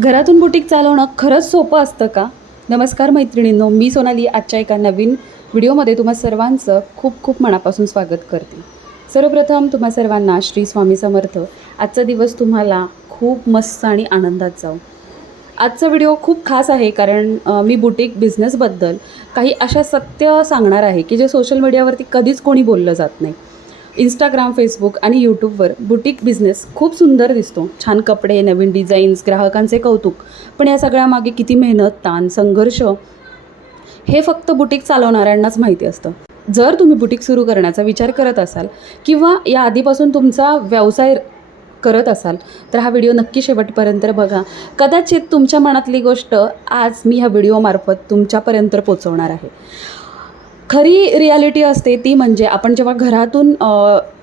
घरातून बुटीक चालवणं खरंच सोपं असतं का? नमस्कार मैत्रिणींनो, मी सोनाली आजच्या एका नवीन व्हिडिओमध्ये तुम्हा सर्वांचं खूप खूप मनापासून स्वागत करते. सर्वप्रथम तुम्हा सर्वांना श्री स्वामी समर्थ. आजचा दिवस तुम्हाला खूप मस्त आणि आनंदात जाऊ. आजचा व्हिडिओ खूप खास आहे कारण मी बुटीक बिझनेसबद्दल काही अशा सत्य सांगणार आहे की जे सोशल मीडियावरती कधीच कोणी बोललं जात नाही. इंस्टाग्राम, फेसबुक आणि यूट्यूबवर बुटीक बिझनेस खूप सुंदर दिसतो. छान कपडे, नवीन डिझाईन्स, ग्राहकांचे कौतुक. पण या सगळ्यामागे किती मेहनत, ताण, संघर्ष हे फक्त बुटीक चालवणाऱ्यांनाच माहिती असतं. जर तुम्ही बुटीक सुरू करण्याचा विचार करत असाल किंवा या आधीपासून तुमचा व्यवसाय करत असाल तर हा व्हिडिओ नक्की शेवटपर्यंत बघा. कदाचित तुमच्या मनातली गोष्ट आज मी ह्या व्हिडिओमार्फत तुमच्यापर्यंत पोचवणार आहे. खरी रियालिटी असते ती म्हणजे आपण जेव्हा घरातून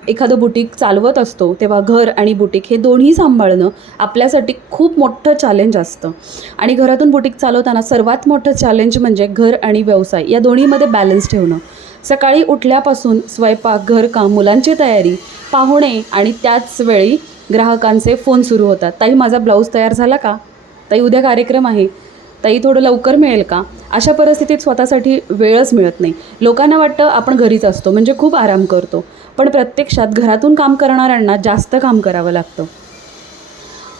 एखादं बुटीक चालवत असतो तेव्हा घर आणि बुटीक हे दोन्ही सांभाळणं आपल्यासाठी खूप मोठं चॅलेंज असतं. आणि घरातून बुटीक चालवताना सर्वात मोठं चॅलेंज म्हणजे घर आणि व्यवसाय या दोन्हीमध्ये बॅलन्स ठेवणं. सकाळी उठल्यापासून स्वयंपाक, घरकाम, मुलांची तयारी, पाहुणे आणि त्याच वेळी ग्राहकांचे फोन सुरू होतात. ताई, माझा ब्लाऊज तयार झाला का? ताई, उद्या कार्यक्रम आहे. ताई, थोडं लवकर मिळेल का? अशा परिस्थितीत स्वतःसाठी वेळच मिळत नाही. लोकांना वाटतं आपण घरीच असतो म्हणजे खूप आराम करतो, पण प्रत्यक्षात घरातून काम करणाऱ्यांना जास्त काम करावं लागतं.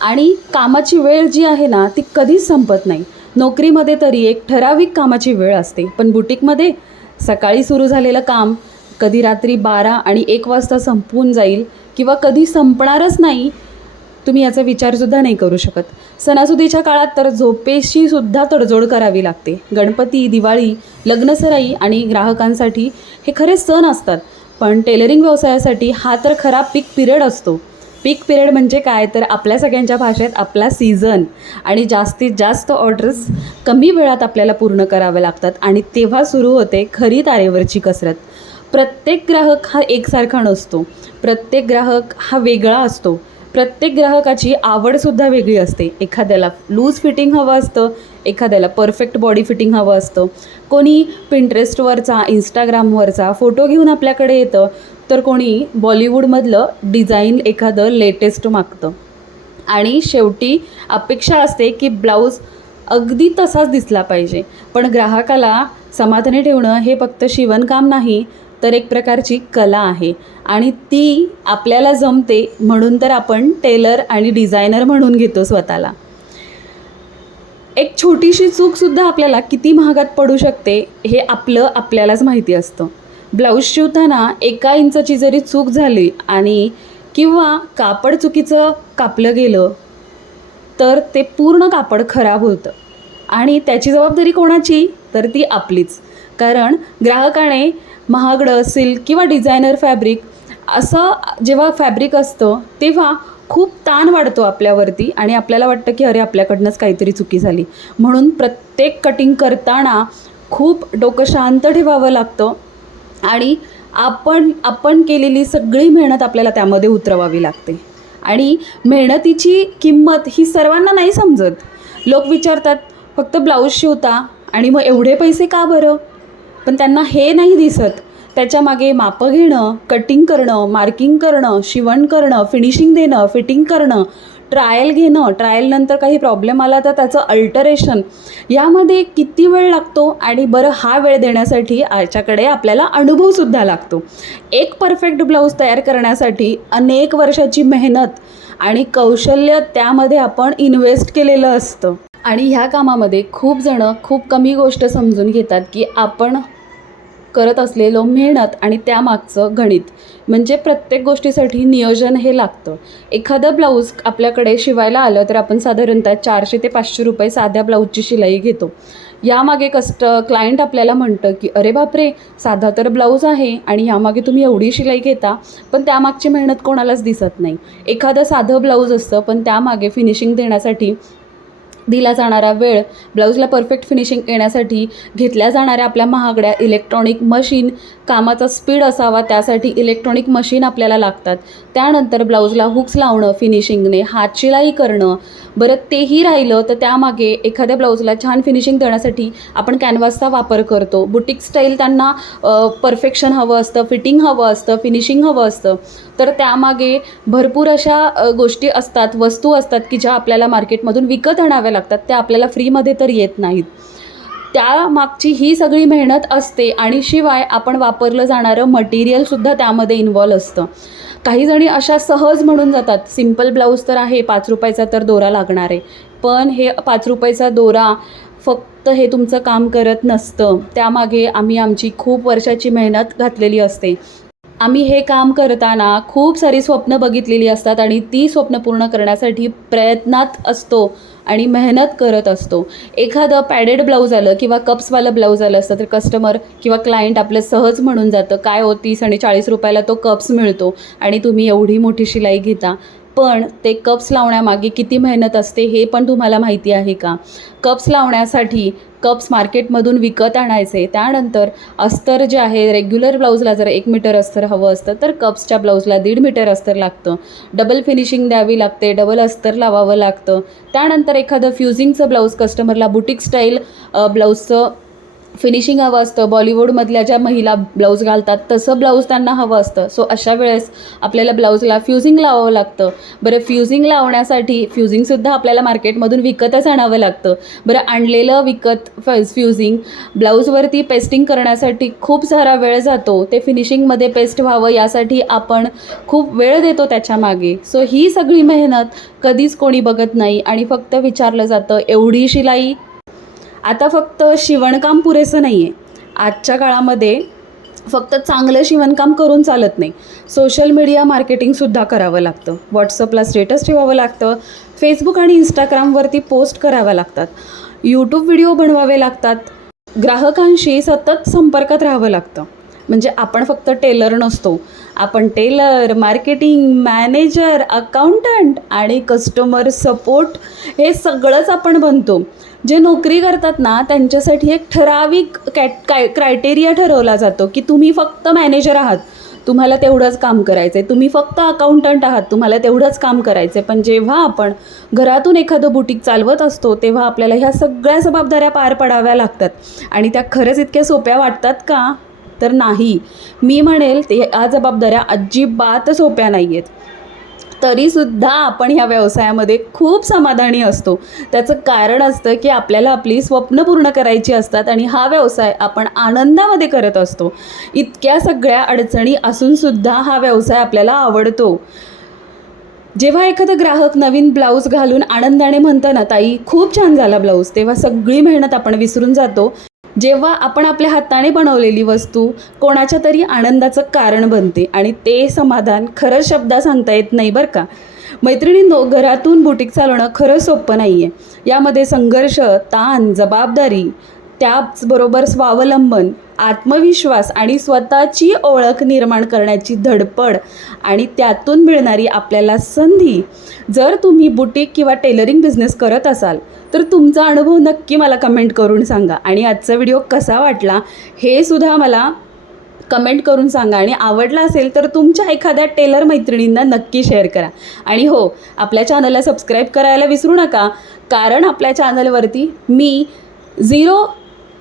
आणि कामाची वेळ जी आहे ना ती कधीच संपत नाही. नोकरीमध्ये तरी एक ठराविक कामाची वेळ असते, पण बुटीकमध्ये सकाळी सुरू झालेलं काम कधी रात्री 12 आणि 1 वाजता संपून जाईल किंवा कधी संपणारच नाही, तुम्ही याचा विचारसुद्धा नाही करू शकत. सणासुदीच्या काळात तर झोपेशी सुद्धा तडजोड करावी लागते. गणपती, दिवाळी, लग्नसराई आणि ग्राहकांसाठी हे खरे सण असतात, पण टेलरिंग व्यवसायासाठी हा तर खरा पीक पिरियड असतो. पीक पिरियड म्हणजे काय तर आपल्या सगळ्यांच्या भाषेत आपला सीझन. आणि जास्तीत जास्त ऑर्डर्स कमी वेळात आपल्याला पूर्ण कराव्या लागतात आणि तेव्हा सुरू होते खरी तारेवरची कसरत. प्रत्येक ग्राहक हा एकसारखा नसतो. प्रत्येक ग्राहक हा वेगळा असतो. प्रत्येक ग्राहकाची आवडसुद्धा वेगळी असते. एखाद्याला लूज फिटिंग हवं असतं, एखाद्याला परफेक्ट बॉडी फिटिंग हवं असतं. कोणी पिंटरेस्टवरचा, इंस्टाग्रामवरचा फोटो घेऊन आपल्याकडे येतं, तर कोणी बॉलिवूडमधलं डिझाईन एखादं लेटेस्ट मागतं. आणि शेवटी अपेक्षा असते की ब्लाऊज अगदी तसाच दिसला पाहिजे. पण ग्राहकाला समाधानी ठेवणं हे फक्त शिवणकाम नाही तर एक प्रकारची कला आहे आणि ती आपल्याला जमते म्हणून तर आपण टेलर आणि डिझायनर म्हणून घेतो स्वतःला. एक छोटीशी चूकसुद्धा आपल्याला किती महागात पडू शकते हे आपल्यालाच माहिती असतं. ब्लाऊज शिवताना 1 इंचाची जरी चूक झाली आणि किंवा कापड चुकीचं कापलं गेलं तर ते पूर्ण कापड खराब होतं आणि त्याची जबाबदारी कोणाची तर ती आपलीच. कारण ग्राहकाने महागडं सिल्क किंवा डिझायनर फॅब्रिक असं जेव्हा फॅब्रिक असतं तेव्हा खूप ताण वाढतो आपल्यावरती आणि आपल्याला वाटतं की अरे आपल्याकडनंच काहीतरी चुकी झाली. म्हणून प्रत्येक कटिंग करताना खूप डोकं शांत ठेवावं लागतं आणि आपण केलेली सगळी मेहनत आपल्याला त्यामध्ये उतरवावी लागते. आणि मेहनतीची किंमत ही सर्वांना नाही समजत. लोक विचारतात फक्त ब्लाऊज शिवता आणि मग एवढे पैसे का बरं? पण त्यांना हे नाही दिसत त्याच्यामागे मापं घेणं, कटिंग करणं, मार्किंग करणं, शिवण करणं, फिनिशिंग देणं, फिटिंग करणं, ट्रायल घेणं, ट्रायलनंतर काही प्रॉब्लेम आला तर त्याचं अल्टरेशन, यामध्ये किती वेळ लागतो. आणि बरं, हा वेळ देण्यासाठी याच्याकडे आपल्याला अनुभवसुद्धा लागतो. एक परफेक्ट ब्लाऊज तयार करण्यासाठी अनेक वर्षाची मेहनत आणि कौशल्य त्यामध्ये आपण इन्व्हेस्ट केलेलं असतं. आणि ह्या कामामध्ये खूप जणं खूप कमी गोष्ट समजून घेतात की आपण करत असलेलं मेहनत आणि त्यामागचं गणित. म्हणजे प्रत्येक गोष्टीसाठी नियोजन हे लागतं. एखादं ब्लाऊज आपल्याकडे शिवायला आलं तर आपण साधारणतः 400 ते 500 रुपये साध्या ब्लाऊजची शिलाई घेतो. यामागे क्लायंट आपल्याला म्हणतं की अरे बापरे, साधा तर ब्लाऊज आहे आणि यामागे तुम्ही एवढी शिलाई घेता. पण त्यामागची मेहनत कोणालाच दिसत नाही. एखादं साधं ब्लाऊज असतं पण त्यामागे फिनिशिंग देण्यासाठी दिला जाणारा वेळ, ब्लाऊजला परफेक्ट फिनिशिंग येण्यासाठी घेतल्या जाणाऱ्या आपल्या महागड्या इलेक्ट्रॉनिक मशीन, कामाचा स्पीड असावा त्यासाठी इलेक्ट्रॉनिक मशीन आपल्याला लागतात. त्यानंतर ब्लाऊजला हुक्स लावणं फिनिशिंगने, हातशिलाई करणं. बरं तेही राहिलं तर त्यामागे एखाद्या ब्लाऊजला छान फिनिशिंग देण्यासाठी आपण कॅनव्हासचा वापर करतो. बुटीक स्टाईल त्यांना परफेक्शन हवं असतं, फिटिंग हवं असतं, फिनिशिंग हवं असतं. तर त्यामागे भरपूर अशा गोष्टी असतात, वस्तू असतात की ज्या आपल्याला मार्केटमधून विकत आणाव्या लागतात. त्या आपल्याला फ्रीमध्ये तर येत नाहीत. त्यामागची ही सगळी मेहनत असते आणि शिवाय आपण वापरलं जाणारं मटेरियलसुद्धा त्यामध्ये इन्व्हॉल्व असतं. काही जणी अशा सहज म्हणून जातात, सिम्पल ब्लाऊज तर आहे, 5 रुपयाचा तर दोरा लागणार आहे. पण हे 5 रुपयाचा दोरा फक्त हे तुमचं काम करत नसतं. त्यामागे आम्ही आमची खूप वर्षाची मेहनत घातलेली असते. आम्ही हे काम करताना खूप सारी स्वप्न बघितलेली असतात आणि ती स्वप्न पूर्ण करण्यासाठी प्रयत्नात असतो आणि मेहनत करत असतो. एखादं पॅडेड ब्लाऊज आलं किंवा कप्सवालं ब्लाऊज आलं असतं तर कस्टमर किंवा क्लायंट आपलं सहज म्हणून जातं, काय हो 30 आणि 40 रुपयाला तो कप्स मिळतो आणि तुम्ही एवढी मोठी शिलाई घेता. पण ते कप्स लावण्यामागे किती मेहनत असते हे पण तुम्हाला माहिती आहे का? कप्स लावण्यासाठी कप्स मार्केटमधून विकत आणायचे. त्यानंतर अस्तर जे आहे, रेग्युलर ब्लाऊजला जर 1 मीटर अस्तर हवं असतं तर कप्सच्या ब्लाऊजला 1.5 मीटर अस्तर लागतं. डबल फिनिशिंग द्यावी लागते, डबल अस्तर लावावं लागतं. त्यानंतर एखादं फ्युजिंगचं ब्लाऊज कस्टमरला बुटीक स्टाईल ब्लाऊजचं फिनिशिंग हवं असतं. बॉलिवूडमधल्या ज्या महिला ब्लाऊज घालतात तसं ब्लाऊज त्यांना हवं असतं. सो अशा वेळेस आपल्याला ब्लाऊजला फ्युजिंग लावावं लागतं. बरं फ्युजिंग लावण्यासाठी फ्युजिंगसुद्धा आपल्याला मार्केटमधून विकतच आणावं लागतं. बरं आणलेलं विकत फ्युजिंग ब्लाऊजवरती पेस्टिंग करण्यासाठी खूप सारा वेळ जातो. ते फिनिशिंगमध्ये पेस्ट व्हावं यासाठी आपण खूप वेळ देतो त्याच्यामागे. सो ही सगळी मेहनत कधीच कोणी बघत नाही आणि फक्त विचारलं जातं एवढी शिलाई. आता फक्त शिवणकाम पुरेसं नाही आहे. आजच्या काळामध्ये फक्त चांगलं शिवणकाम करून चालत नाही. सोशल मीडिया मार्केटिंगसुद्धा करावं लागतं. व्हॉट्सअपला स्टेटस ठेवावं लागतं. फेसबुक आणि इंस्टाग्रामवरती पोस्ट कराव्या लागतात. यूट्यूब व्हिडिओ बनवावे लागतात. ग्राहकांशी सतत संपर्कात राहावं लागतं. म्हणजे आपण फक्त टेलर नसतो. आपण टेलर, मार्केटिंग मॅनेजर, अकाउंटंट आणि कस्टमर सपोर्ट हे सगळंच आपण बनतो. जे नोकरी करतात ना त्यांच्यासाठी एक ठराविक क्रायटेरिया ठरवला जातो की तुम्ही फक्त मॅनेजर आहात, तुम्हाला तेवढंच काम करायचं आहे. तुम्ही फक्त अकाउंटंट आहात, तुम्हाला तेवढंच काम करायचं आहे. पण जेव्हा आपण घरातून एखादं बुटीक चालवत असतो तेव्हा आपल्याला ह्या सगळ्या जबाबदाऱ्या पार पाडाव्या लागतात. आणि त्या खरंच इतक्या सोप्या वाटतात का? तर नाही. मी म्हणेल ते या जबाबदाऱ्या अजिबात सोप्या नाही आहेत. तरीसुद्धा आपण ह्या व्यवसायामध्ये खूप समाधानी असतो. त्याचं कारण असतं की आपल्याला आपली स्वप्न पूर्ण करायची असतात आणि हा व्यवसाय आपण आनंदामध्ये करत असतो. इतक्या सगळ्या अडचणी असूनसुद्धा हा व्यवसाय आपल्याला आवडतो. जेव्हा एखादा ग्राहक नवीन ब्लाऊज घालून आनंदाने म्हणतं ना, ताई खूप छान झाला ब्लाऊज, तेव्हा सगळी मेहनत आपण विसरून जातो. जेव्हा आपण आपल्या हाताने बनवलेली वस्तू कोणाच्या तरी आनंदाचं कारण बनते आणि ते समाधान खरंच शब्दात सांगता येत नाही बरं का. मैत्रिणींनो, घरातून बुटीक चालवणं खरंच सोपं नाही आहे. यामध्ये संघर्ष, ताण, जबाबदारी, त्याचबरोबर स्वावलंबन, आत्मविश्वास आणि स्वतःची ओळख निर्माण करण्याची धडपड आणि त्यातून मिळणारी आपल्याला संधी. जर तुम्ही बुटीक किंवा टेलरिंग बिझनेस करत असाल तर तुमचा अनुभव नक्की मला कमेंट करून सांगा. आणि आजचा व्हिडिओ कसा वाटला हे सुद्धा मला कमेंट करून सांगा. आणि आवडला असेल तर तुमच्या एखाद्या टेलर मैत्रिणींना नक्की शेअर करा. आणि हो, आपल्या चॅनलला सबस्क्राईब करायला विसरू नका, कारण आपल्या चॅनलवरती मी 0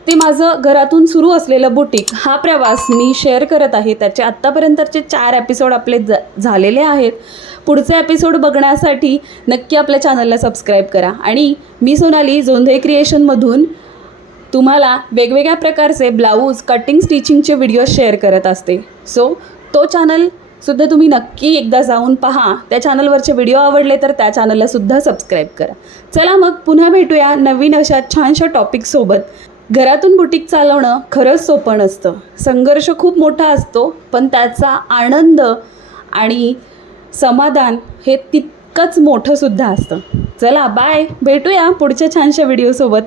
ते माझं घरातून सुरू असलेलं बुटीक हा प्रवास मी शेअर करत आहे. त्याचे आत्तापर्यंतचे 4 एपिसोड आपले झालेले आहेत. पुढचे एपिसोड बघण्यासाठी नक्की आपल्या चॅनलला सबस्क्राईब करा. आणि मी सोनाली जोंधे क्रिएशनमधून तुम्हाला वेगवेगळ्या प्रकारचे ब्लाऊज कटिंग स्टिचिंगचे व्हिडिओ शेअर करत असते. सो तो चॅनलसुद्धा तुम्ही नक्की एकदा जाऊन पहा. त्या चॅनलवरचे व्हिडिओ आवडले तर त्या चॅनललासुद्धा सबस्क्राईब करा. चला मग पुन्हा भेटूया नवीन अशा छानशा टॉपिकसोबत. घरातून बुटीक चालवणं खरंच सोपं नसतं. संघर्ष खूप मोठा असतो, पण त्याचा आनंद आणि समाधान हे तितकंच मोठंसुद्धा असतं. चला बाय, भेटूया पुढच्या छानशा व्हिडिओसोबत.